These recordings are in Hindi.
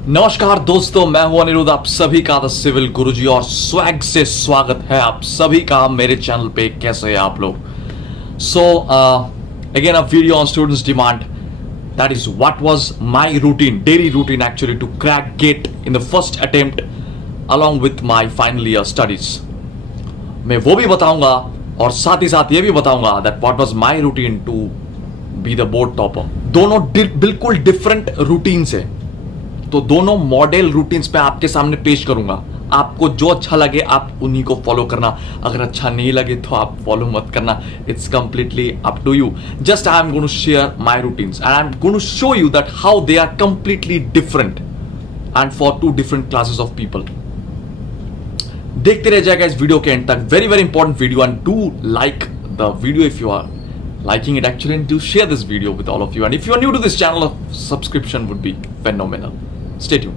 नमस्कार दोस्तों, मैं हूं अनिरुद्ध। आप सभी का द सिविल गुरुजी और स्वैग से स्वागत है आप सभी का मेरे चैनल पे। कैसे हैं आप लोग? So again a video on students demand, that is what was my routine, daily routine actually to crack GATE in the first attempt along with my final year studies. मैं वो भी बताऊंगा और साथ ही साथ ये भी बताऊंगा that what was my routine to be the board topper. दोनों बिल्कुल डिफरेंट रूटीन्स है, तो दोनों मॉडल रूटीन्स पे आपके सामने पेश करूंगा। आपको जो अच्छा लगे आप उन्हीं को फॉलो करना, अगर अच्छा नहीं लगे तो आप फॉलो मत करना। It's completely up to you. Just I am going to share my routines and I am going to show you that how they are completely different and for two different classes of people. देखते रह जाएगा इस वीडियो के एंड तक। Very very important video and do like the video if you are liking it actually, and do share this video with all of you, and if you are new to this channel, a subscription would be phenomenal. Stay tuned.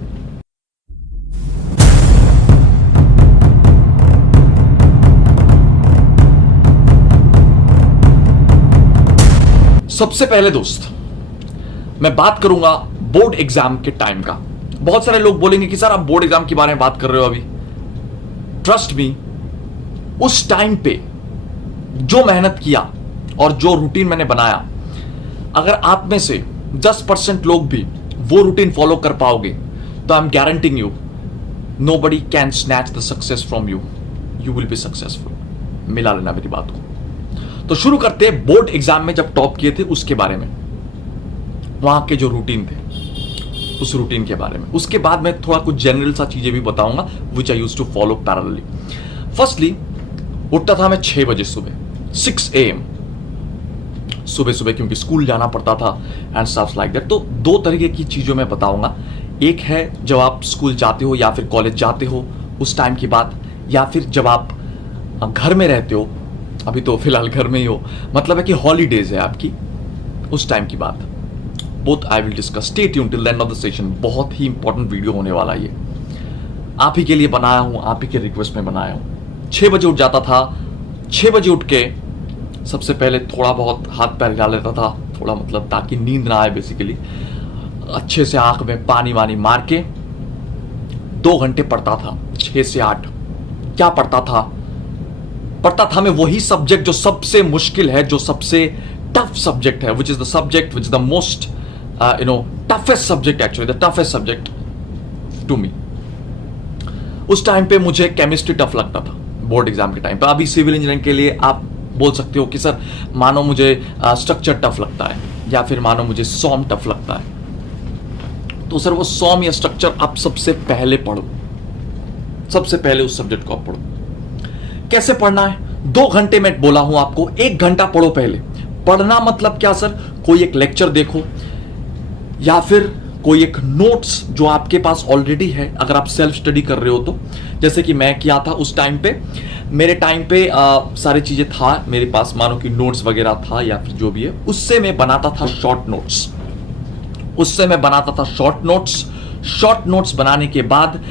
सबसे पहले दोस्त मैं बात करूंगा बोर्ड एग्जाम के टाइम का। बहुत सारे लोग बोलेंगे कि सर आप बोर्ड एग्जाम के बारे में बात कर रहे हो अभी। ट्रस्ट मी, उस टाइम पे जो मेहनत किया और जो रूटीन मैंने बनाया, अगर आप में से 10% लोग भी वो रूटीन फॉलो कर पाओगे तो I am guaranteeing you nobody can snatch the success from you. You will be successful. मिला लेना मेरी बात को। तो शुरू करते हैं बोर्ड एग्जाम में जब टॉप किए थे उसके बारे में, वहां के जो रूटीन थे उस रूटीन के बारे में। उसके बाद मैं थोड़ा कुछ जनरल सा चीजें भी बताऊंगा which I used to follow parallelly. Firstly, उठता था मैं 6 बजे सुबह, 6 AM सुबह सुबह, क्योंकि स्कूल जाना पड़ता था एंड स्टफ्स लाइक दैट। तो दो तरीके की चीज़ों में बताऊंगा। एक है जब आप स्कूल जाते हो या फिर कॉलेज जाते हो उस टाइम की बात, या फिर जब आप घर में रहते हो, अभी तो फिलहाल घर में ही हो, मतलब है कि हॉलीडेज है आपकी, उस टाइम की बात। Both I will discuss. Stay tuned till the end of the session. बहुत ही इंपॉर्टेंट वीडियो होने वाला ये, आप ही के लिए बनाया हूँ, आप ही के रिक्वेस्ट में बनाया हूँ। 6 बजे उठ जाता था। 6 बजे उठ के सबसे पहले थोड़ा बहुत हाथ पैर हिला लेता था, थोड़ा मतलब ताकि नींद ना आए बेसिकली। अच्छे से आंख में पानी वानी मार के 2 घंटे पढ़ता था, 6 से 8। क्या पढ़ता था मैं वही सब्जेक्ट जो सबसे मुश्किल है, जो सबसे टफ सब्जेक्ट है, which is the subject which is the most toughest subject, actually the toughest subject to me. उस टाइम पे मुझे केमिस्ट्री टफ लगता था बोर्ड एग्जाम के टाइम पे। अभी सिविल इंजीनियरिंग के लिए आप बोल सकते हो कि सर मानो मुझे स्ट्रक्चर टफ लगता है, या फिर मानो मुझे सॉम टफ लगता है। तो सर वो सॉम या स्ट्रक्चर आप सबसे पहले पढ़ो, सबसे पहले उस सब्जेक्ट को आप पढ़ो। कैसे पढ़ना है? 2 घंटे में बोला हूं आपको, 1 घंटा पढ़ो पहले। पढ़ना मतलब क्या सर? कोई एक लेक्चर देखो या फिर कोई एक नोट्स जो आपके पास ऑलरेडी है, अगर आप सेल्फ स्टडी कर रहे हो तो। जैसे कि मैं किया था उस टाइम पे, मेरे टाइम पे सारी चीजें था मेरे पास, मानो कि नोट्स वगैरह था या फिर जो भी है, उससे मैं बनाता था शॉर्ट नोट्स बनाने के बाद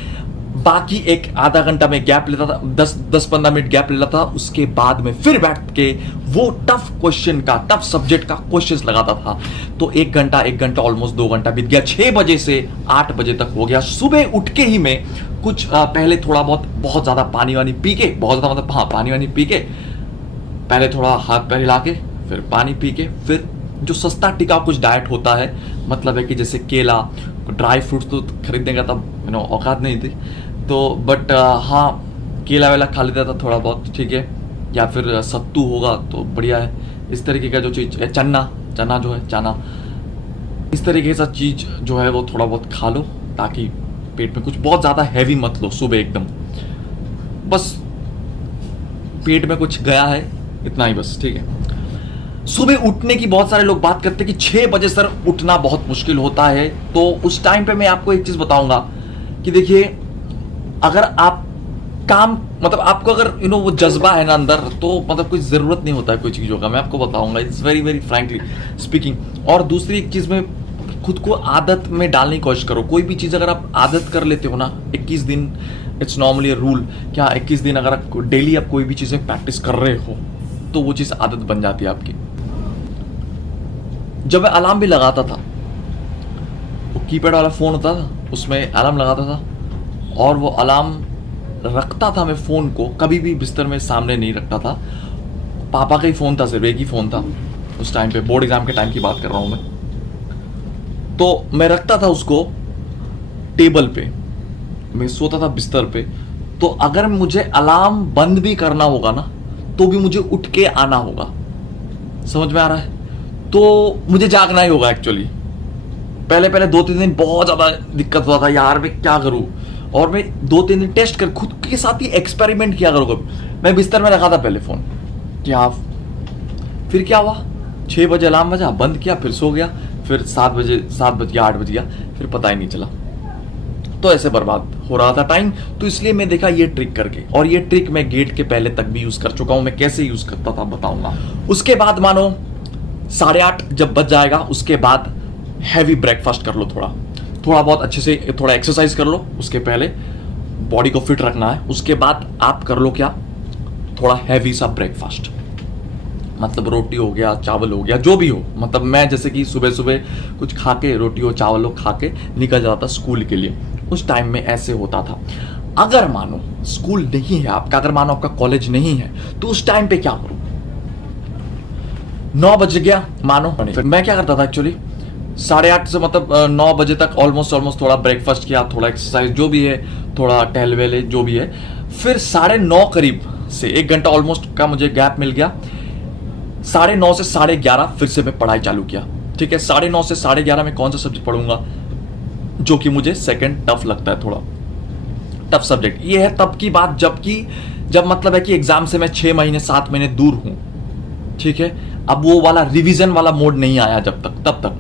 बाकी एक आधा घंटा में गैप लेता था, 10-15 मिनट गैप लेता था। उसके बाद में फिर बैठ के वो टफ क्वेश्चन का, टफ सब्जेक्ट का क्वेश्चंस लगाता था। तो 1 घंटा ऑलमोस्ट 2 घंटा बीत गया। 6 बजे से 8 बजे तक हो गया। सुबह उठ के ही मैं कुछ पहले थोड़ा बहुत ज्यादा पानी वानी पी के, बहुत ज्यादा मतलब हाँ पानी वानी पी के, पहले थोड़ा हाथ पैर हिला के, फिर पानी पी के, फिर जो सस्ता टिका कुछ डाइट होता है, मतलब है कि जैसे केला, ड्राई फ्रूट्स तो खरीदने का तब औकात नहीं थी, तो बट हाँ केला वेला खा लेता था थोड़ा बहुत, ठीक है, या फिर सत्तू होगा तो बढ़िया है। इस तरीके का जो चीज़, चना जो है, चना, इस तरीके का चीज़ जो है वो थोड़ा बहुत खा लो, ताकि पेट में कुछ बहुत ज़्यादा हैवी मत लो सुबह एकदम, बस पेट में कुछ गया है इतना ही बस, ठीक है। सुबह उठने की बहुत सारे लोग बात करते हैं कि 6 बजे सर उठना बहुत मुश्किल होता है। तो उस टाइम पे मैं आपको एक चीज़ बताऊंगा कि देखिए, अगर आप काम, मतलब आपको अगर वो जज्बा है ना अंदर, तो मतलब कोई ज़रूरत नहीं होता है कोई चीज़ों का। मैं आपको बताऊंगा, it's very very frankly speaking. और दूसरी एक चीज़ में खुद को आदत में डालने की कोशिश करो। कोई भी चीज़ अगर आप आदत कर लेते हो ना, 21 दिन, इट्स नॉर्मली अ रूल, क्या 21 दिन अगर आप डेली आप कोई भी चीज़ें प्रैक्टिस कर रहे हो तो वो चीज़ आदत बन जाती है आपकी। जब मैं अलार्म भी लगाता था कीपैड वाला फ़ोन होता था, उसमें अलार्म लगाता था, और वो अलार्म रखता था मैं फ़ोन को कभी भी बिस्तर में सामने नहीं रखता था। पापा का ही फ़ोन था, सिर्फ एक ही फ़ोन था उस टाइम पे, बोर्ड एग्ज़ाम के टाइम की बात कर रहा हूँ मैं। तो मैं रखता था उसको टेबल पे, मैं सोता था बिस्तर पे, तो अगर मुझे अलार्म बंद भी करना होगा ना तो भी मुझे उठ के आना होगा। समझ में आ रहा है? तो मुझे जागना ही होगा एक्चुअली। पहले पहले 2-3 दिन बहुत ज़्यादा दिक्कत हुआ था, यार मैं क्या करूँ, और मैं 2-3 दिन टेस्ट कर खुद के साथ ही एक्सपेरिमेंट किया करूँगा। मैं बिस्तर में रखा था पहले फ़ोन, क्या फिर क्या हुआ, 6 बजे अलार्म बजा, बंद किया, फिर सो गया, फिर 7 बज गया, 8 बज गया, फिर पता ही नहीं चला। तो ऐसे बर्बाद हो रहा था टाइम। तो इसलिए मैं देखा ये ट्रिक करके, और ये ट्रिक मैं गेट के पहले तक भी यूज कर चुका हूं। मैं कैसे यूज करता था बताऊंगा। उसके बाद मानो 8:30 जब बज जाएगा, उसके बाद हैवी ब्रेकफास्ट कर लो, थोड़ा बहुत अच्छे से थोड़ा एक्सरसाइज कर लो। उसके पहले बॉडी को फिट रखना है। उसके बाद आप कर लो क्या, थोड़ा हैवी सा ब्रेकफास्ट, मतलब रोटी हो गया, चावल हो गया, जो भी हो। मतलब मैं जैसे कि सुबह सुबह कुछ खा के, रोटी और चावल खा के निकल जाता स्कूल के लिए। उस टाइम में ऐसे होता था। अगर मानो स्कूल नहीं है आपका, अगर मानो आपका कॉलेज नहीं है, तो उस टाइम पे क्या करूं, 9 बज गया मानो, फिर मैं क्या करता था एक्चुअली, 8:30 से मतलब 9 बजे तक ऑलमोस्ट थोड़ा ब्रेकफास्ट किया, थोड़ा एक्सरसाइज जो भी है, थोड़ा टहल वेले जो भी है। फिर 9:30 करीब से 1 घंटा ऑलमोस्ट का मुझे गैप मिल गया। 9:30 से 11:30 फिर से मैं पढ़ाई चालू किया। ठीक है, 9:30 से 11:30 में कौन सा सब्जेक्ट पढ़ूंगा जो कि मुझे सेकंड टफ लगता है, थोड़ा टफ सब्जेक्ट। ये है तब की बात जब मतलब है कि एग्जाम से मैं 6 महीने 7 महीने दूर हूं। ठीक है, अब वो वाला रिवीजन वाला मोड नहीं आया तब तक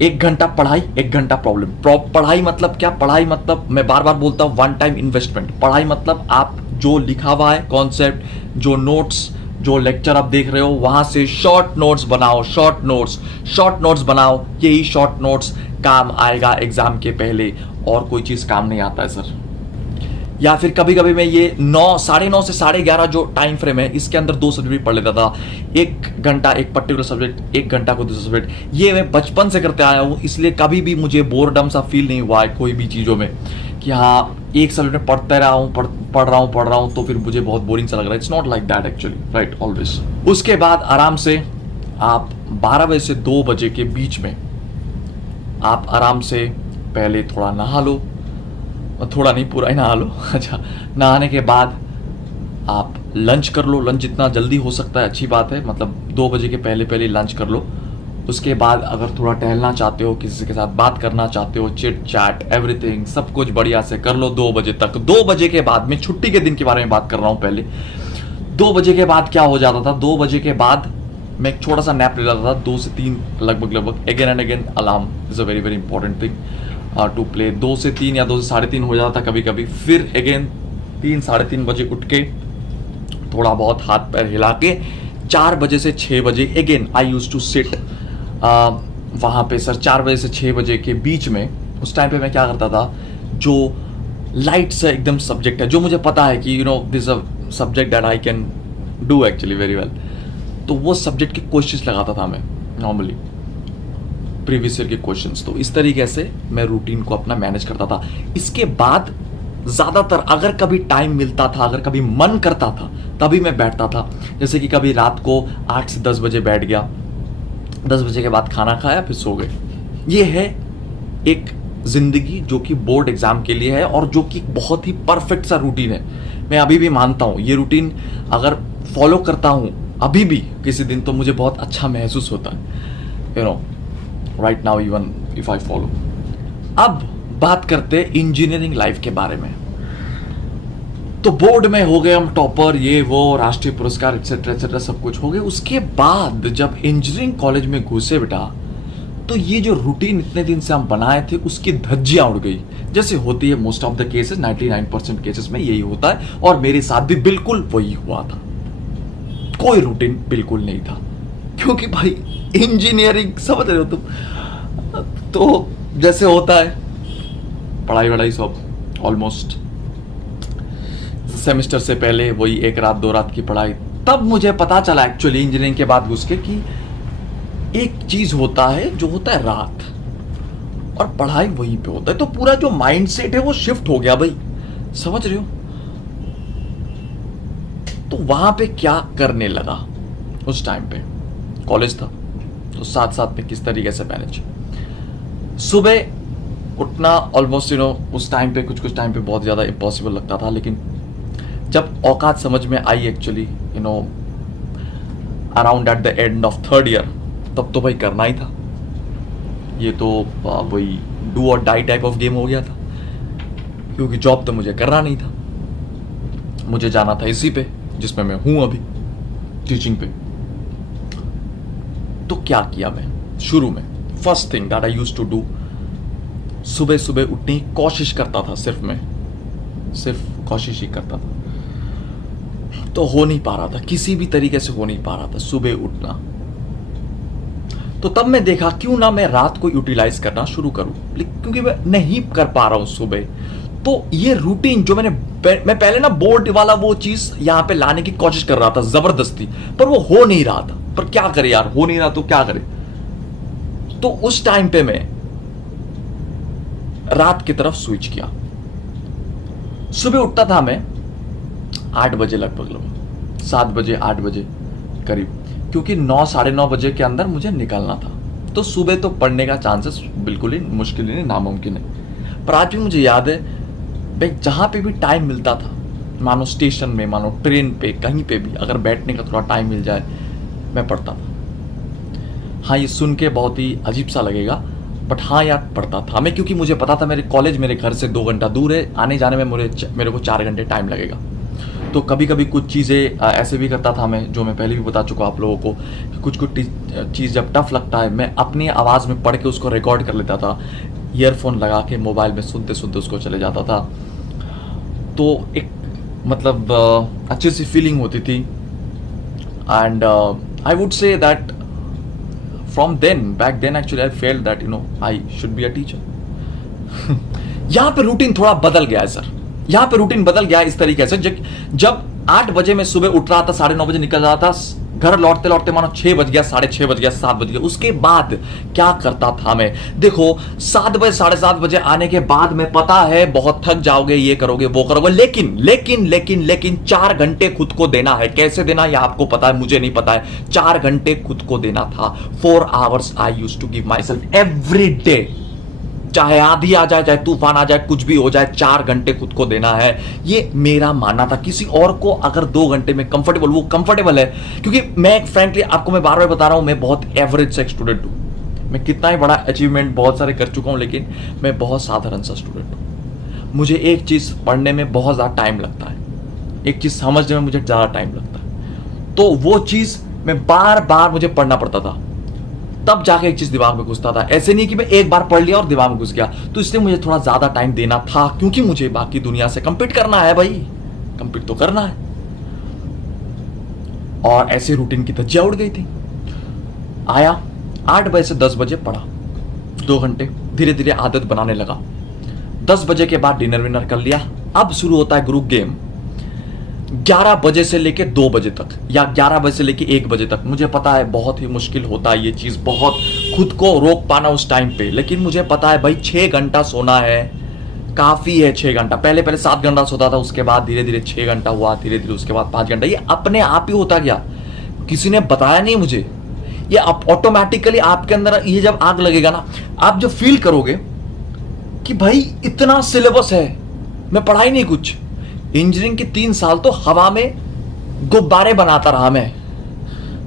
1 घंटा पढ़ाई, 1 घंटा प्रॉब्लम। पढ़ाई मतलब क्या, पढ़ाई मतलब मैं बार बार बोलता हूं, वन टाइम इन्वेस्टमेंट। पढ़ाई मतलब आप जो लिखा हुआ है कॉन्सेप्ट, जो नोट्स, जो लेक्चर आप देख रहे हो, वहां से शॉर्ट नोट्स बनाओ, शॉर्ट नोट्स बनाओ। यही शॉर्ट नोट्स काम आएगा एग्जाम के पहले, और कोई चीज काम नहीं आता है सर। या फिर कभी कभी मैं ये 9:30 से 11:30 जो टाइम फ्रेम है, इसके अंदर 2 सब्जेक्ट भी पढ़ लेता था। 1 घंटा एक पर्टिकुलर सब्जेक्ट, 1 घंटा को दूसरा सब्जेक्ट। ये मैं बचपन से करते आया हूँ, इसलिए कभी भी मुझे बोरडम सा फील नहीं हुआ है कोई भी चीजों में, कि हाँ एक सब्जेक्ट में पढ़ते रहा हूँ, पढ़ रहा हूँ तो फिर मुझे बहुत बोरिंग सा लग रहा है। It's not like that actually, right, always. उसके बाद आराम से आप 12 बजे से 2 बजे के बीच में आप आराम से पहले थोड़ा नहा लो, थोड़ा नहीं पूरा ही नहा लो। अच्छा, नहाने के बाद आप लंच कर लो। लंच जितना जल्दी हो सकता है अच्छी बात है, मतलब 2 बजे के पहले लंच कर लो। उसके बाद अगर थोड़ा टहलना चाहते हो, किसी के साथ बात करना चाहते हो, चिट चैट एवरीथिंग सब कुछ बढ़िया से कर लो 2 बजे तक। 2 बजे के बाद, मैं छुट्टी के दिन के बारे में बात कर रहा हूँ पहले। 2 बजे के बाद क्या हो जाता था, 2 बजे के बाद मैं एक छोटा सा नैप ले लेता था, 2 से 3 लगभग। Again and again alarm is a very very important thing to play. 2 से 3 या 2 से 3:30 हो जाता था कभी कभी। फिर अगेन 3 साढ़े 3 बजे उठ के थोड़ा बहुत हाथ पैर हिला के 4 बजे से 6 बजे again I use to sit वहाँ पे सर। 4 बजे से 6 बजे के बीच में, उस टाइम पे मैं क्या करता था, जो लाइट से एकदम सब्जेक्ट है, जो मुझे पता है कि this a subject that I can do actually very well, तो वो सब्जेक्ट के क्वेश्चंस लगाता था मैं नॉर्मली, प्रीवियस ईयर के क्वेश्चंस। तो इस तरीके से मैं रूटीन को अपना मैनेज करता था। इसके बाद ज्यादातर अगर कभी टाइम मिलता था, अगर कभी मन करता था, तभी मैं बैठता था। जैसे कि कभी रात को 8 से 10 बजे बैठ गया, 10 बजे के बाद खाना खाया, फिर सो गए। ये है एक जिंदगी जो कि बोर्ड एग्जाम के लिए है, और जो कि बहुत ही परफेक्ट सा रूटीन है। मैं अभी भी मानता हूं ये रूटीन अगर फॉलो करता हूं अभी भी किसी दिन, तो मुझे बहुत अच्छा महसूस होता है, right now even if I follow. अब बात करते हैं इंजीनियरिंग लाइफ के बारे में। तो बोर्ड में हो गए हम टॉपर, ये वो राष्ट्रीय पुरस्कार एक्सेट्रा सब कुछ हो गए। उसके बाद जब इंजीनियरिंग कॉलेज में घुसे बेटा, तो ये जो रूटीन इतने दिन से हम बनाए थे उसकी धज्जियां उड़ गई, जैसे होती है most of the cases, 99% cases में यही होता है। और मेरे साथ भी बिल्कुल वही हुआ था। कोई रूटीन बिल्कुल नहीं था, क्योंकि भाई इंजीनियरिंग समझ रहे हो तुम, तो जैसे होता है पढ़ाई वढ़ाई सब ऑलमोस्ट सेमेस्टर से पहले वही 1 रात 2 रात की पढ़ाई। तब मुझे पता चला एक्चुअली इंजीनियरिंग के बाद घुस के कि एक चीज होता है जो होता है रात, और पढ़ाई वहीं पे होता है, तो पूरा जो माइंडसेट है वो शिफ्ट हो गया भाई, समझ रहे हो। तो वहां पे क्या करने लगा, उस टाइम पे कॉलेज था तो साथ साथ में किस तरीके से मैनेज, सुबह उठना ऑलमोस्ट उस टाइम पे कुछ टाइम पे बहुत ज़्यादा इम्पॉसिबल लगता था, लेकिन जब औकात समझ में I actually around at the end of third year, तब तो भाई करना ही था। ये तो वही डू और डाई टाइप ऑफ गेम हो गया था, क्योंकि जॉब तो मुझे करना नहीं था, मुझे जाना था इसी पे जिसमें मैं हूं अभी, टीचिंग पे। तो क्या किया मैं शुरू में, first thing that I used to do, सुबह सुबह उठने की कोशिश करता था, सिर्फ कोशिश ही करता था, तो हो नहीं पा रहा था, किसी भी तरीके से हो नहीं पा रहा था सुबह उठना। तो तब मैं देखा क्यों ना मैं रात को यूटिलाइज करना शुरू करूं, क्योंकि मैं नहीं कर पा रहा हूं सुबह। तो ये रूटीन जो मैं पहले ना बोर्ड वाला वो चीज यहां पे लाने की कोशिश कर रहा था जबरदस्ती, पर वो हो नहीं रहा था। पर क्या करे यार, हो नहीं रहा तो क्या करे। तो उस टाइम पे मैं रात की तरफ स्विच किया। सुबह उठता था मैं 8 बजे लगभग 7 बजे 8 बजे करीब, क्योंकि 9 साढ़े 9 बजे के अंदर मुझे निकलना था। तो सुबह तो पढ़ने का चांसेस बिल्कुल ही मुश्किल ही नहीं, नामुमकिन है। पर आज भी मुझे याद है भाई, जहां पे भी टाइम मिलता था, मानो स्टेशन में, मानो ट्रेन पे, कहीं पे भी अगर बैठने का थोड़ा टाइम मिल जाए, मैं पढ़ता था। हाँ, ये सुन के बहुत ही अजीब सा लगेगा, बट हाँ यार पढ़ता था मैं, क्योंकि मुझे पता था मेरे कॉलेज मेरे घर से 2 घंटा दूर है, आने जाने में मेरे को 4 घंटे टाइम लगेगा। तो कभी कभी कुछ चीज़ें ऐसे भी करता था मैं, जो मैं पहले भी बता चुका आप लोगों को, कुछ चीज़ जब टफ लगता है, मैं अपनी आवाज़ में पढ़ के उसको रिकॉर्ड कर लेता था, ईयरफोन लगा के मोबाइल में सुनते सुनते उसको चले जाता था। तो एक मतलब अच्छी सी फीलिंग होती थी। And I would say that from back then actually I felt that I should be a teacher. यहां पे रूटीन थोड़ा बदल गया है सर, यहां पे रूटीन बदल गया इस तरीके से, जब 8 बजे मैं सुबह उठ रहा था, 9:30 बजे निकल रहा था, घर लौटते लौटते मानो 6 बज गया, 6:30 बज गया, 7 बज गया। उसके बाद क्या करता था मैं, देखो 7 बजे 7:30 बजे आने के बाद में, पता है बहुत थक जाओगे, ये करोगे वो करोगे, लेकिन 4 घंटे खुद को देना है। कैसे देना ये आपको पता है, मुझे नहीं पता है। 4 घंटे खुद को देना था। 4 hours I used to give myself every day, चाहे आंधी आ जाए, चाहे तूफान आ जाए, कुछ भी हो जाए, 4 घंटे खुद को देना है। ये मेरा मानना था। किसी और को अगर 2 घंटे में कंफर्टेबल, वो कंफर्टेबल है, क्योंकि मैं फ्रैंकली आपको मैं बार बार बता रहा हूं, मैं बहुत एवरेज सा स्टूडेंट हूं। मैं कितना ही बड़ा अचीवमेंट बहुत सारे कर चुका हूं, लेकिन मैं बहुत साधारण सा स्टूडेंट हूं। मुझे एक चीज पढ़ने में बहुत ज्यादा टाइम लगता है, एक चीज समझने में मुझे ज्यादा टाइम लगता है। तो वो चीज मैं बार बार मुझे पढ़ना पड़ता था, तब जाके एक चीज दिमाग में घुसता था। ऐसे नहीं कि मैं एक बार पढ़ लिया और दिमाग में घुस गया। तो इसलिए मुझे थोड़ा ज्यादा टाइम देना था, क्योंकि मुझे बाकी दुनिया से कंपीट करना है भाई, कंपीट तो करना है। और ऐसे रूटीन की धज्जियां उड़ गई थी। आया 8 बजे से 10 बजे पढ़ा, 2 घंटे, धीरे धीरे आदत बनाने लगा। 10 बजे के बाद डिनर विनर कर लिया। अब शुरू होता है ग्रुप गेम 11 बजे से लेके 2 बजे तक, या 11 बजे से लेके 1 बजे तक। मुझे पता है बहुत ही मुश्किल होता है ये चीज, बहुत खुद को रोक पाना उस टाइम पे, लेकिन मुझे पता है भाई 6 घंटा सोना है, काफी है 6 घंटा। पहले 7 घंटा सोता था, उसके बाद धीरे धीरे 6 घंटा हुआ, धीरे धीरे उसके बाद 5 घंटा। ये अपने आप ही होता गया, किसी ने बताया नहीं मुझे। ये ऑटोमेटिकली आपके अंदर ये जब आग लगेगा ना, आप जब फील करोगे कि भाई इतना सिलेबस है, मैं पढ़ाई नहीं कुछ। इंजीनियरिंग के 3 साल तो हवा में गुब्बारे बनाता रहा मैं,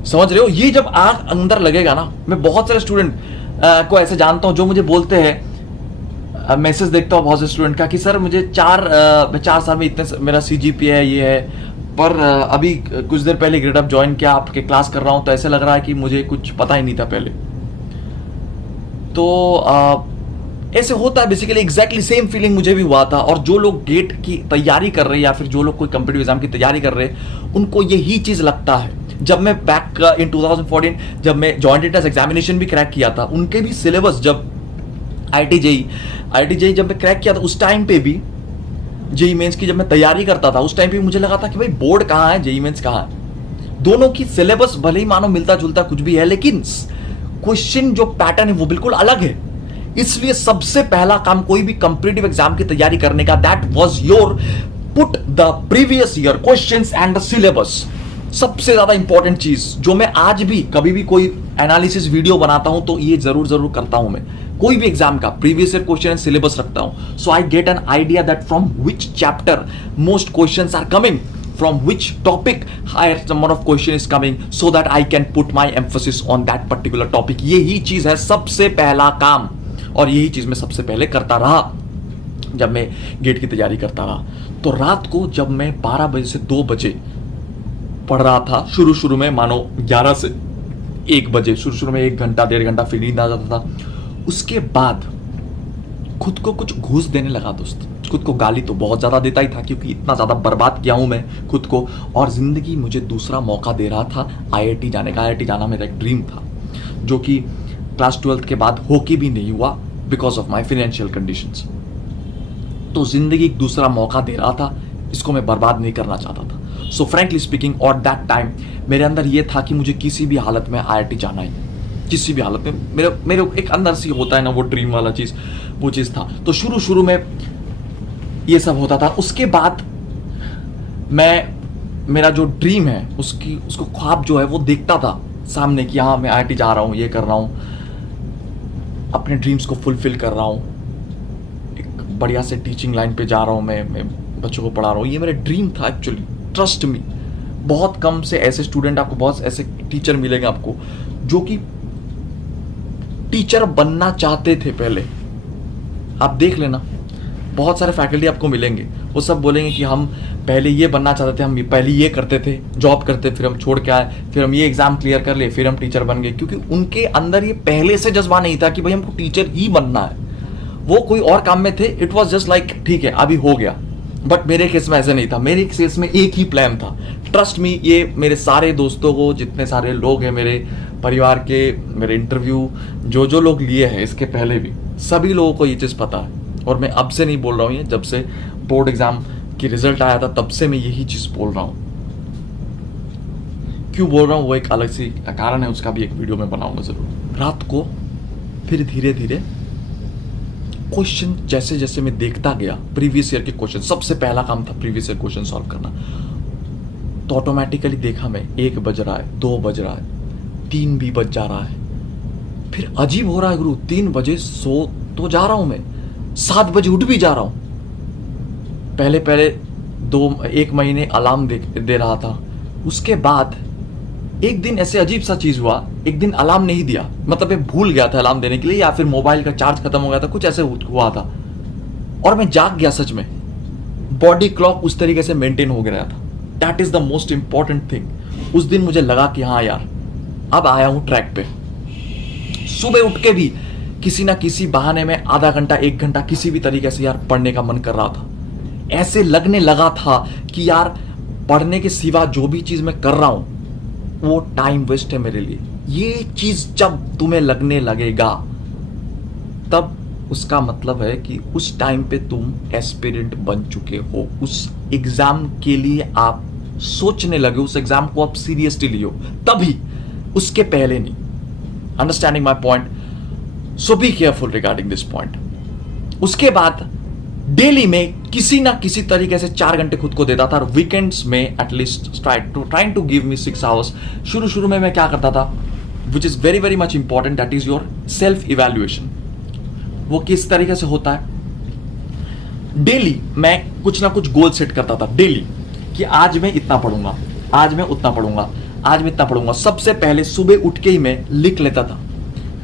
समझ रहे हो। ये जब आग अंदर लगेगा ना, मैं बहुत सारे स्टूडेंट को ऐसे जानता हूं जो मुझे बोलते हैं, मैसेज देखता हूं बहुत से स्टूडेंट का कि सर मुझे 4 साल में इतने मेरा CGPA है, ये है, पर अभी कुछ देर पहले ग्रेड अप ज्वाइन किया, आपके क्लास कर रहा हूं, तो ऐसे लग रहा है कि मुझे कुछ पता ही नहीं था पहले। तो ऐसे होता है बेसिकली, एग्जैक्टली सेम फीलिंग मुझे भी हुआ था। और जो लोग गेट की तैयारी कर रहे हैं, या फिर जो लोग कोई कॉम्पिटिटिव एग्जाम की तैयारी कर रहे हैं, उनको यही चीज लगता है। जब मैं बैक इन 2014 जब मैं जॉइंट एंट्रेंस एग्जामिनेशन भी क्रैक किया था, उनके भी सिलेबस, जब IIT JEE जब मैं क्रैक किया था, उस टाइम पे भी JEE मेंस की जब मैं तैयारी करता था, उस टाइम पे मुझे लगा था कि भाई बोर्ड कहाँ है, JEE मेंस कहाँ है। दोनों की सिलेबस भले ही मानो मिलता जुलता कुछ भी है, लेकिन क्वेश्चन जो पैटर्न है वो बिल्कुल अलग है। इसलिए सबसे पहला काम कोई भी कंपीटिटिव एग्जाम की तैयारी करने का, that was your put the previous year questions and the syllabus. सबसे ज्यादा इंपॉर्टेंट चीज जो मैं आज भी कभी भी कोई एनालिसिस वीडियो बनाता हूं तो ये जरूर करता हूं, मैं कोई भी एग्जाम का previous year question and syllabus रखता हूं, so I get an idea that from which chapter most questions are coming, from which topic higher number of question is coming, so that I can put my emphasis on that particular topic। यही चीज है सबसे पहला काम, और यही चीज मैं सबसे पहले करता रहा जब मैं गेट की तैयारी करता रहा। तो रात को जब मैं 12 बजे से 2 बजे पढ़ रहा था, शुरू में मानो 11 से 1 बजे, शुरू में 1 घंटा 1.5 घंटा फिर नींद आ जाता था। उसके बाद खुद को कुछ घूस देने लगा दोस्त। खुद को गाली तो बहुत ज्यादा देता ही था, क्योंकि इतना ज्यादा बर्बाद किया हूं मैं खुद को, और जिंदगी मुझे दूसरा मौका दे रहा था आईआईटी जाने का। आईआईटी जाना मेरा एक ड्रीम था, जो कि क्लास 12th के बाद होके भी नहीं हुआ because of my financial conditions. तो जिंदगी एक दूसरा मौका दे रहा था, इसको मैं बर्बाद नहीं करना चाहता था। सो फ्रेंकली स्पीकिंग, और दैट टाइम मेरे अंदर ये था कि मुझे किसी भी हालत में आईआईटी जाना है, किसी भी हालत में। मेरे एक अंदर से होता है ना वो ड्रीम वाला चीज, वो चीज था। तो शुरू में ये सब होता था। उसके बाद मेरा जो ड्रीम है उसको ख्वाब जो है वो देखता था सामने कि हाँ मैं आईआईटी जा रहा हूँ, ये कर रहा हूँ, अपने ड्रीम्स को फुलफिल कर रहा हूँ, एक बढ़िया से टीचिंग लाइन पे जा रहा हूँ, मैं बच्चों को पढ़ा रहा हूँ। ये मेरा ड्रीम था एक्चुअली, ट्रस्ट मी। बहुत कम से ऐसे स्टूडेंट आपको, बहुत ऐसे टीचर मिलेंगे आपको जो कि टीचर बनना चाहते थे पहले। आप देख लेना, बहुत सारे फैकल्टी आपको मिलेंगे, वो सब बोलेंगे कि हम पहले ये बनना चाहते थे, हम पहले ये करते थे, जॉब करते, फिर हम छोड़ के आए, फिर हम ये एग्जाम क्लियर कर लिए, फिर हम टीचर बन गए। क्योंकि उनके अंदर ये पहले से जज्बा नहीं था कि भाई हमको टीचर ही बनना है, वो कोई और काम में थे। इट वॉज जस्ट लाइक ठीक है अभी हो गया। बट मेरे केस में ऐसा नहीं था, मेरे केस में एक ही प्लान था। ट्रस्ट मी, ये मेरे सारे दोस्तों को, जितने सारे लोग हैं मेरे परिवार के, मेरे इंटरव्यू जो लोग लिए हैं इसके पहले भी, सभी लोगों को ये चीज़ पता है। और मैं अब से नहीं बोल रहा हूँ, ये जब से बोर्ड एग्जाम की रिजल्ट आया था तब से मैं यही चीज़ बोल रहा हूँ। क्यों बोल रहा हूँ वो एक अलग सी कारण है, उसका भी एक वीडियो में बनाऊंगा जरूर। रात को फिर धीरे धीरे क्वेश्चन जैसे जैसे मैं देखता गया, प्रीवियस ईयर के क्वेश्चन, सबसे पहला काम था प्रीवियस ईयर क्वेश्चन सॉल्व करना। तो ऑटोमेटिकली देखा मैं 1 बज रहा है, 2 बज रहा है, 3 भी बज जा रहा है। फिर अजीब हो रहा है गुरु, 3 बजे सो तो जा रहा हूं मैं, 7 बजे उठ भी जा रहा हूं। पहले 1 महीने अलार्म दे रहा था। उसके बाद एक दिन ऐसे अजीब सा चीज हुआ, एक दिन अलार्म नहीं दिया, मतलब मैं भूल गया था अलार्म देने के लिए, या फिर मोबाइल का चार्ज खत्म हो गया था, कुछ ऐसे हुआ था, और मैं जाग गया सच में। बॉडी क्लॉक उस तरीके से मेंटेन हो गया था। That is the most important thing. उस दिन मुझे लगा कि हाँ यार अब आया हूं ट्रैक पे। सुबह उठ के भी किसी ना किसी बहाने में आधा घंटा 1 घंटा किसी भी तरीके से यार पढ़ने का मन कर रहा था। ऐसे लगने लगा था कि यार पढ़ने के सिवा जो भी चीज मैं कर रहा हूं वो टाइम वेस्ट है मेरे लिए। ये चीज जब तुम्हें लगने लगेगा तब उसका मतलब है कि उस टाइम पे तुम एस्पिरेंट बन चुके हो। उस एग्जाम के लिए आप सोचने लगे, उस एग्जाम को आप सीरियसली लियो, तभी, उसके पहले नहीं। Understanding my point? So be careful regarding this point. उसके बाद डेली में किसी ना किसी तरीके से 4 घंटे खुद को देता था, और वीकेंड्स में at least trying to give me 6 hours. शुरू में मैं क्या करता था, which is very very much important, that is your self evaluation. वो किस तरीके से होता है, डेली मैं कुछ ना कुछ गोल सेट करता था डेली, कि आज मैं इतना पढ़ूंगा, आज मैं उतना पढ़ूंगा, आज मैं इतना पढ़ूंगा। सबसे पहले सुबह उठ के ही मैं लिख लेता था,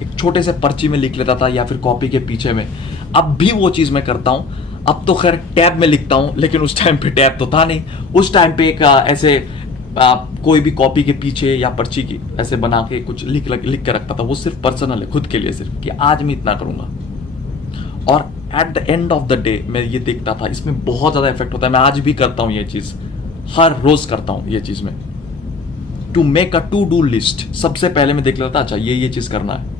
एक छोटे से पर्ची में लिख लेता था या फिर कॉपी के पीछे में। अब भी वो चीज मैं करता हूं। अब तो खैर टैब में लिखता हूं, लेकिन उस टाइम पे टैब तो था नहीं। उस टाइम पे एक ऐसे कोई भी कॉपी के पीछे या पर्ची की ऐसे बना के कुछ लिख के रखता था। वो सिर्फ पर्सनल है, खुद के लिए सिर्फ, कि आज मैं इतना करूंगा। और at the end of the day मैं ये देखता था, इसमें बहुत ज्यादा इफेक्ट होता है। मैं आज भी करता हूं ये चीज, हर रोज करता हूं ये चीज में। To make a to do list, सबसे पहले मैं देख लेता था, अच्छा ये चीज करना है।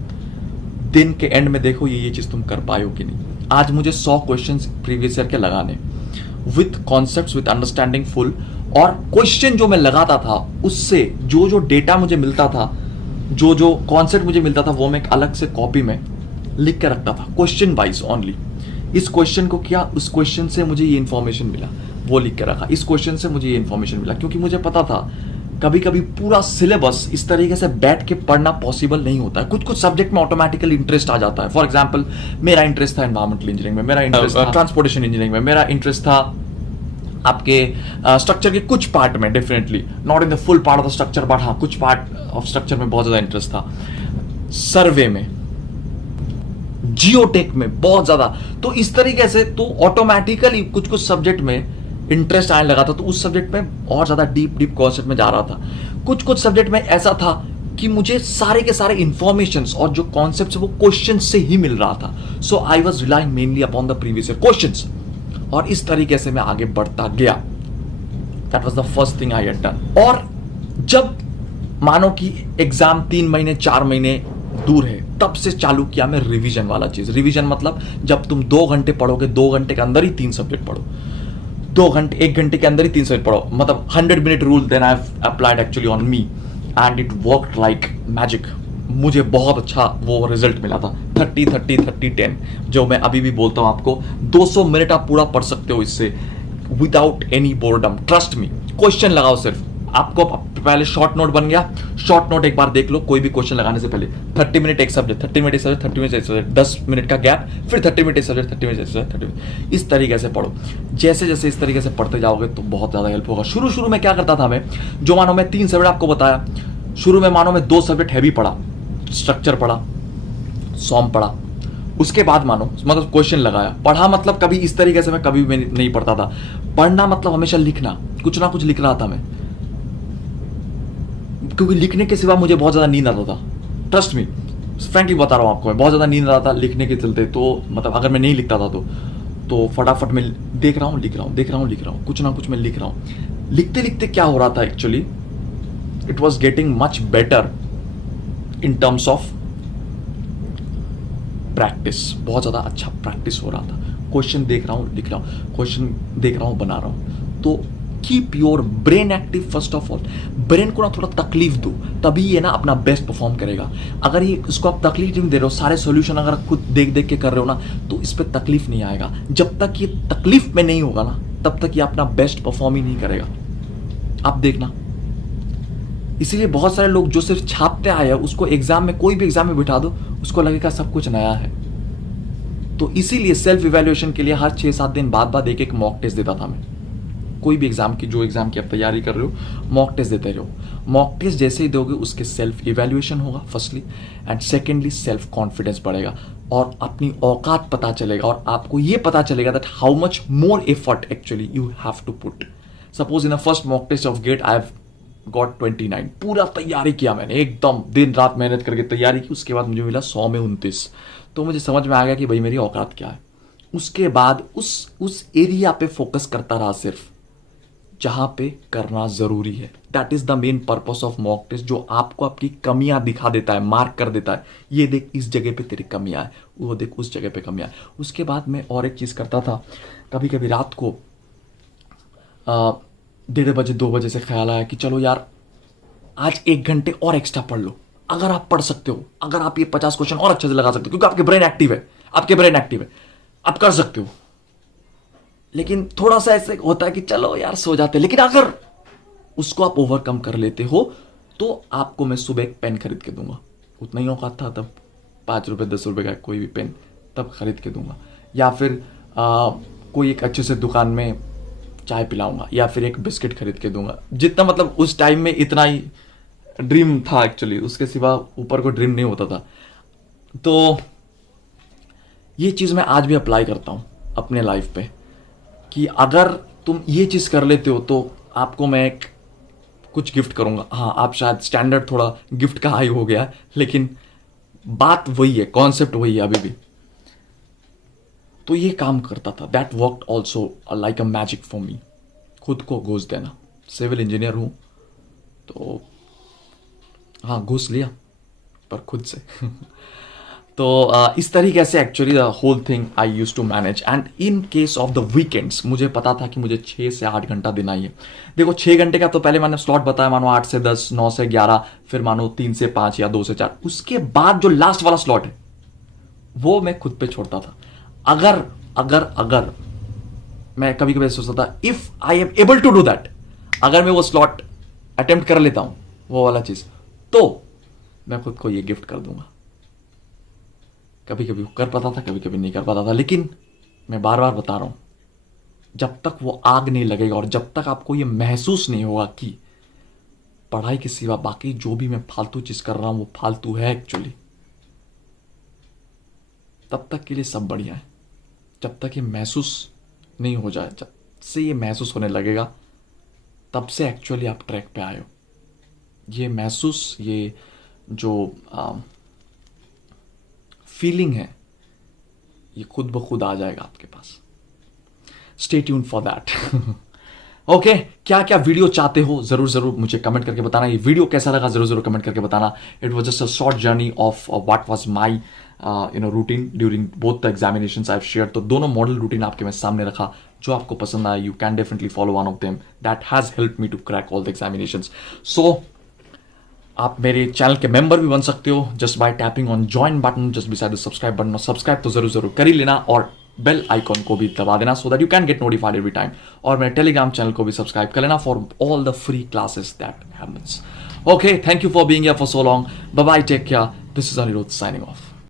दिन के एंड में देखो ये चीज तुम कर पाए हो कि नहीं। आज मुझे 100 क्वेश्चंस प्रीवियस ईयर के लगाने, with concepts, with understanding full. और क्वेश्चन जो मैं लगाता था उससे जो डेटा मुझे मिलता था, जो कॉन्सेप्ट मुझे मिलता था, वो मैं एक अलग से कॉपी में लिख के रखता था, क्वेश्चन वाइज ओनली। इस क्वेश्चन को किया, उस क्वेश्चन से मुझे ये इन्फॉर्मेशन मिला, वो लिख के रखा। इस क्वेश्चन से मुझे ये इन्फॉर्मेशन मिला, क्योंकि मुझे पता था कभी कभी पूरा सिलेबस इस तरीके से बैठ के पढ़ना पॉसिबल नहीं होता है। कुछ कुछ सब्जेक्ट में ऑटोमेटिकली इंटरेस्ट आ जाता है। फॉर एग्जांपल मेरा इंटरेस्ट था एनवायरमेंटल इंजीनियरिंग में, मेरा इंटरेस्ट था ट्रांसपोर्टेशन इंजीनियरिंग में, मेरा इंटरेस्ट था आपके स्ट्रक्चर के कुछ पार्ट में, definitely not in the full part of the structure, but हाँ कुछ पार्ट ऑफ स्ट्रक्चर में बहुत ज्यादा इंटरेस्ट था, सर्वे में, जियोटेक में बहुत ज्यादा। तो इस तरीके से तो ऑटोमेटिकली कुछ कुछ सब्जेक्ट में इंटरेस्ट आने लगा था, तो उस सब्जेक्ट में और ज्यादा डीप कॉन्सेप्ट में जा रहा था। कुछ कुछ सब्जेक्ट में ऐसा था कि मुझे सारे के सारे इंफॉर्मेशंस और जो कॉन्सेप्ट्स है वो क्वेश्चन से ही मिल रहा था। So I was relying mainly upon the previous year questions, और इस तरीके से मैं आगे बढ़ता गया। That was the first thing I had done. और जब मानो कि एग्जाम 3 महीने 4 महीने दूर है, तब से चालू किया मैं रिवीजन वाला चीज। रिवीजन मतलब जब तुम 2 घंटे पढ़ोगे, 2 घंटे के अंदर ही 3 सब्जेक्ट पढ़ो, 2 घंटे 1 घंटे के अंदर ही 3 सब्जेक्ट पढ़ो, मतलब 100 minute rule. Then I have applied actually on me and it worked like magic. मुझे बहुत अच्छा वो रिजल्ट मिला था, 30-30-30-10, जो मैं अभी भी बोलता हूं आपको। 200 मिनट आप पूरा पढ़ सकते हो इससे without any boredom. Trust me, question लगाओ सिर्फ, आपको पहले शॉर्ट नोट बन गया, शॉर्ट नोट एक बार देख लो कोई भी क्वेश्चन लगाने से पहले। 30 मिनट एक सब्जेक्ट, 30 मिनट एक सब्जेक्ट, 30 मिनट एक सब्जेक्ट, 10 मिनट का गैप, फिर 30 मिनट एक सब्जेक्ट, 30 मिनट एक सब्जेक्ट, 30 मिनट, इस तरीके से पढ़ो। जैसे जैसे इस तरीके से पढ़ते जाओगे तो बहुत ज्यादा हेल्प होगा। शुरू शुरू में क्या करता था मैं, जो मानो मैं 3 सब्जेक्ट आपको बताया, शुरू में मानो मैं 2 सब्जेक्ट हैवी पढ़ा, स्ट्रक्चर पढ़ा, सॉम पढ़ा, उसके बाद मानो मतलब क्वेश्चन लगाया, पढ़ा मतलब कभी इस तरीके से मैं कभी भी नहीं पढ़ता था। पढ़ना मतलब हमेशा लिखना, कुछ ना कुछ लिख रहा था मैं, क्योंकि लिखने के सिवा मुझे बहुत ज्यादा नींद आता था। ट्रस्ट मी, फ्रैंकली बता रहा हूं आपको, मैं बहुत ज्यादा नींद आता था लिखने के चलते। तो मतलब अगर मैं नहीं लिखता था तो फटाफट मैं देख रहा हूं, लिख रहा हूं, देख रहा हूं, लिख रहा हूं, कुछ ना कुछ मैं लिख रहा हूं। लिखते लिखते क्या हो रहा था actually, it was getting much better in terms of practice. बहुत ज्यादा अच्छा प्रैक्टिस हो रहा था। क्वेश्चन देख रहा हूं, लिख रहा हूं, क्वेश्चन देख रहा हूं, बना रहा हूं। तो keep your brain active first of all. Brain को ना थोड़ा तकलीफ दो, तभी ये ना अपना बेस्ट परफॉर्म करेगा। अगर ये इसको आप तकलीफ नहीं दे रहे हो, सारे सॉल्यूशन अगर खुद देख देख के कर रहे हो ना, तो इस पर तकलीफ नहीं आएगा। जब तक ये तकलीफ में नहीं होगा ना, तब तक ये अपना बेस्ट परफॉर्म ही नहीं करेगा। आप देखना, इसीलिए बहुत सारे लोग जो सिर्फ छापते आए हैं, उसको एग्जाम में, कोई भी एग्जाम में बिठा दो, उसको लगेगा सब कुछ नया है। तो इसीलिए सेल्फ इवैल्यूएशन के लिए हर 6-7 दिन बाद एक मॉक टेस्ट देता था मैं। कोई भी एग्जाम की, जो एग्जाम की आप तैयारी कर रहे हो, मॉक टेस्ट देते रहो। मॉक टेस्ट जैसे ही दोगे, उसके सेल्फ इवैल्यूएशन होगा firstly, and secondly self confidence बढ़ेगा, और अपनी औकात पता चलेगा, और आपको ये पता चलेगा that how much more effort actually you have to put. Suppose in the first mock test of GATE I have got 29, पूरा तैयारी किया मैंने, एकदम दिन रात मेहनत करके तैयारी की। उसके बाद मुझे मिला 100 में 29। तो मुझे समझ में आ गया कि भाई मेरी औकात क्या है। उसके बाद उस एरिया पे फोकस करता रहा सिर्फ, जहां पे करना जरूरी है। That is the main purpose of mock test, जो आपको आपकी कमियां दिखा देता है, मार्क कर देता है, ये देख इस जगह पे तेरी कमियां है, वो देख उस जगह पे कमियां है। उसके बाद मैं और एक चीज करता था, कभी कभी रात को 1:30 बजे 2 बजे से ख्याल आया कि चलो यार आज 1 घंटे और एक्स्ट्रा पढ़ लो। अगर आप पढ़ सकते हो, अगर आप ये 50 क्वेश्चन और अच्छे से लगा सकते हो, क्योंकि आपके ब्रेन एक्टिव है, आपके ब्रेन एक्टिव है, आप कर सकते हो। लेकिन थोड़ा सा ऐसे होता है कि चलो यार सो जाते, लेकिन अगर उसको आप ओवरकम कर लेते हो, तो आपको मैं सुबह एक पेन खरीद के दूंगा। उतना ही औकात था तब, 5 रुपए 10 रुपए का कोई भी पेन तब खरीद के दूंगा, या फिर कोई एक अच्छे से दुकान में चाय पिलाऊंगा, या फिर एक बिस्किट खरीद के दूंगा। जितना मतलब उस टाइम में इतना ही ड्रीम था एक्चुअली, उसके सिवा ऊपर को ड्रीम नहीं होता था। तो ये चीज मैं आज भी अप्लाई करता हूं अपने लाइफ पे, कि अगर तुम ये चीज कर लेते हो तो आपको मैं एक कुछ गिफ्ट करूंगा। हाँ, आप शायद स्टैंडर्ड थोड़ा गिफ्ट का हाई हो गया, लेकिन बात वही है, कॉन्सेप्ट वही है अभी भी। तो ये काम करता था, that worked also like a magic for me. खुद को घूस देना, सिविल इंजीनियर हूं तो हाँ घूस लिया, पर खुद से तो इस तरीके से actually the whole thing I use to manage. And in case of the weekends मुझे पता था कि मुझे 6 से 8 घंटा देना ही है। देखो 6 घंटे का तो पहले मैंने स्लॉट बताया, मानो 8 से 10, 9 से 11, फिर मानो 3 से 5 या 2 से 4। उसके बाद जो लास्ट वाला स्लॉट है वो मैं खुद पे छोड़ता था। अगर अगर अगर मैं कभी कभी सोचता था if I am able to do that, अगर मैं वो स्लॉट अटेम्प्ट कर लेता हूं वो वाला चीज, तो मैं खुद को ये गिफ्ट कर दूंगा। कभी कभी कर पाता था, कभी कभी नहीं कर पाता था, लेकिन मैं बार बार बता रहा हूं, जब तक वो आग नहीं लगेगा और जब तक आपको ये महसूस नहीं होगा कि पढ़ाई के सिवा बाकी जो भी मैं फालतू चीज कर रहा हूं वो फालतू है एक्चुअली, तब तक के लिए सब बढ़िया है। जब तक ये महसूस नहीं हो जाए, जब से ये महसूस होने लगेगा, तब से एक्चुअली आप ट्रैक पे आए हो। ये महसूस, ये जो फीलिंग है, ये खुद ब खुद आ जाएगा आपके पास। Stay tune for that. Okay, क्या क्या वीडियो चाहते हो जरूर जरूर मुझे कमेंट करके बताना। ये वीडियो कैसा लगा जरूर जरूर कमेंट करके बताना। It was just a short journey of what was my routine during both the examinations I have share. तो दोनों मॉडल रूटीन आपके मैं सामने रखा, जो आपको पसंद आया you can definitely follow one of them, that has help me to crack all the examinations. So आप मेरे चैनल के मेंबर भी बन सकते हो just by tapping on join button just beside the subscribe button. और सब्सक्राइब तो जरूर जरूर कर ही लेना और बेल आइकॉन को भी दबा देना so that you can get notified every time. और मेरे टेलीग्राम चैनल को भी सब्सक्राइब कर लेना for all the free classes that happens. Okay, thank you for being here for so long. Bye bye, take care. This is Aniruddh signing of.